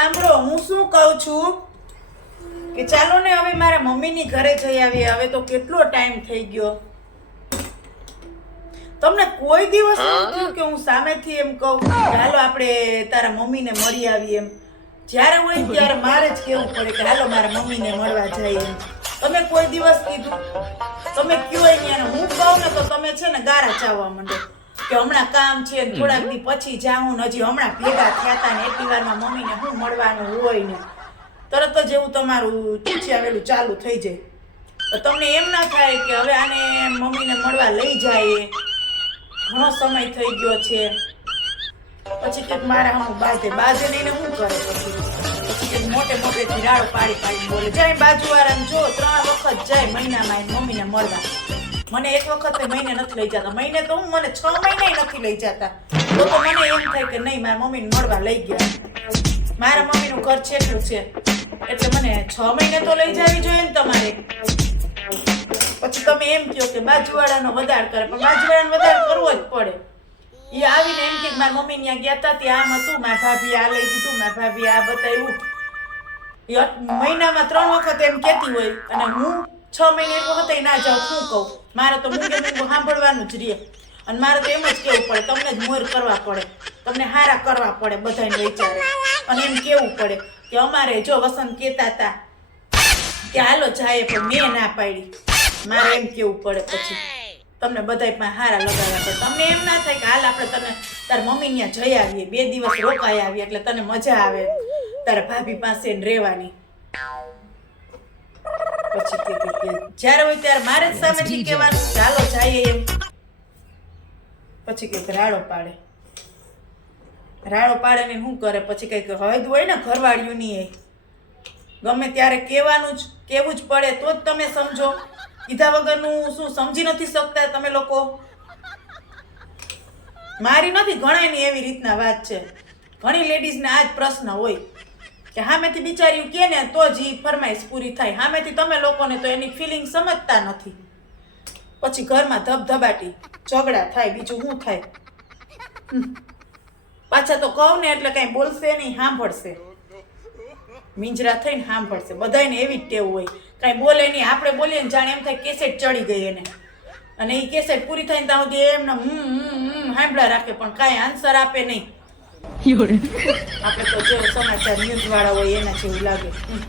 સાંભળો હું શું કહું છું? કે ચાલો ને હવે મારા મમ્મીની ઘરે જઈ આવીએ. હવે તો કેટલો ટાઈમ થઈ ગયો. તમને કોઈ દિવસ થયું કે હું સામેથી એમ કહું ચાલો આપણે તારા મમ્મીને મળી આવીએ એમ. જ્યારે હોય ત્યારે મારે જ કહેવું પડે કે હાલો મારા મમ્મીને મળવા જઈએ તમે કોઈ દિવસ કીધું? તમે કયો અહીંયા હું કહું ને તો તમે છે ને ગારા ચાવવા માંડો. કે હમણાં કામ છે ને થોડાક દી પછી જાઉં ને હજી હમણાં ભેગા થયા હતા ને એટલી વારમાં મમ્મીને હું મળવાનું હોય ને તરત જ એવું તમારું ચૂચ્યાવેલું ચાલુ થઈ જાય. તો તમને એમ ના થાય કે હવે આને મમ્મીને મળવા લઈ જાય ઘણો સમય થઈ ગયો છે. પછી કે મારા હું બાજે બાજે લઈને શું કરે પછી? પછી કે મોટે મોટેથી રાડો પાડી પાડી બોલે જાય બાજુવાળાને જો ત્રણ વખત જાય મહિનામાં એની મમ્મીને મળવા. મને એક વખત મહિને નથી લઈ જતા. મહિને તો હું મને છ મહિને નથી લઈ જતા. તો તો મને એમ થાય કે નહીં, મારા મમ્મીને મળવા લઈ ગયા. મારા મમ્મીનું ઘર છેટલું છે. એટલે મને છ મહિને તો લઈ જવી જોઈએ ને તમારે. પછી તમે એમ કહો કે બાજુવાળાનો વધાર કરે, પણ બાજુવાળાનો વધાર કરવો જ પડે. એ આવીને એમ કે મારા મમ્મી ત્યાં ગયા હતા ત્યાં આમ હતું, મારા ભાભી આ લઈ દીધું, મારા ભાભી આ બતાવ્યું. મહિનામાં ત્રણ વખત એમ કહેતી હોય અને હું છ મહિને એક વખત ના જાઉં શું કહું? મારે તો મૂંગે મૂંગું સાંભળવાનું જ રહે. અને મારે તો એમ જ કેવું પડે, તમને જ મોર કરવા પડે. તમને હારા કરવા પડે બધાને વિચારે. અને એમ કેવું પડે કે અમારે જો વસંત કહેતા હતા કે હાલો જાય પણ મેં ના પાડી. મારે એમ કેવું પડે પછી. તમને બધાય પાસે હારા લગાવ્યા પડે. તમને એમ ના થાય કે હાલ આપણે તને તાર મમ્મી ત્યાં જઈ આવીએ, બે દિવસ રોકાઈ આવીએ એટલે તને મજા આવે. તારા ભાભી પાસે રહેવાની. પછી કે જ્યારે હોય ત્યારે મારે જ સામેથી કહેવાનું ચાલો જઈએ એમ. પછી કે રાડો પાડે. રાડો પાડે ને શું કરે? પછી કંઈક હદ હોય ને ઘરવાળીઓની એ. ગમે ત્યારે કહેવાનું જ કહેવું જ પડે તો જ તમે સમજો. કીધા વગરનું શું સમજી નથી શકતા તમે લોકો. મારી નથી ઘણાની એવી રીતના વાત છે. ઘણી લેડીઝને આ જ પ્રશ્ન હોય. કે સામેથી બિચારીયું કે ને તો જ ફરમાઈશ પૂરી થાય સામેથી તમે લોકોને તો એની ફિલિંગ સમજતા નથી પછી ઘરમાં ધબધબાટી ઝઘડા થાય બીજું શું થાય પાછા તો કહું ને એટલે કઈ બોલશે નહીં સાંભળશે મિંજરા થઈને સાંભળશે બધાયને એવી જ ટેવ હોય કાંઈ બોલે નહીં આપણે બોલીએ ને જાણે એમ થાય કેસેટ ચડી ગઈ એને અને એ કેસેટ પૂરી થઈને ત્યાં સુધી એમને હમ હમ હમ સાંભળા રાખે પણ કાંઈ આન્સર આપે નહીં આપણે તો જેવો સમાચાર ન્યૂઝ વાળા હોય એના જેવું લાગે હમ.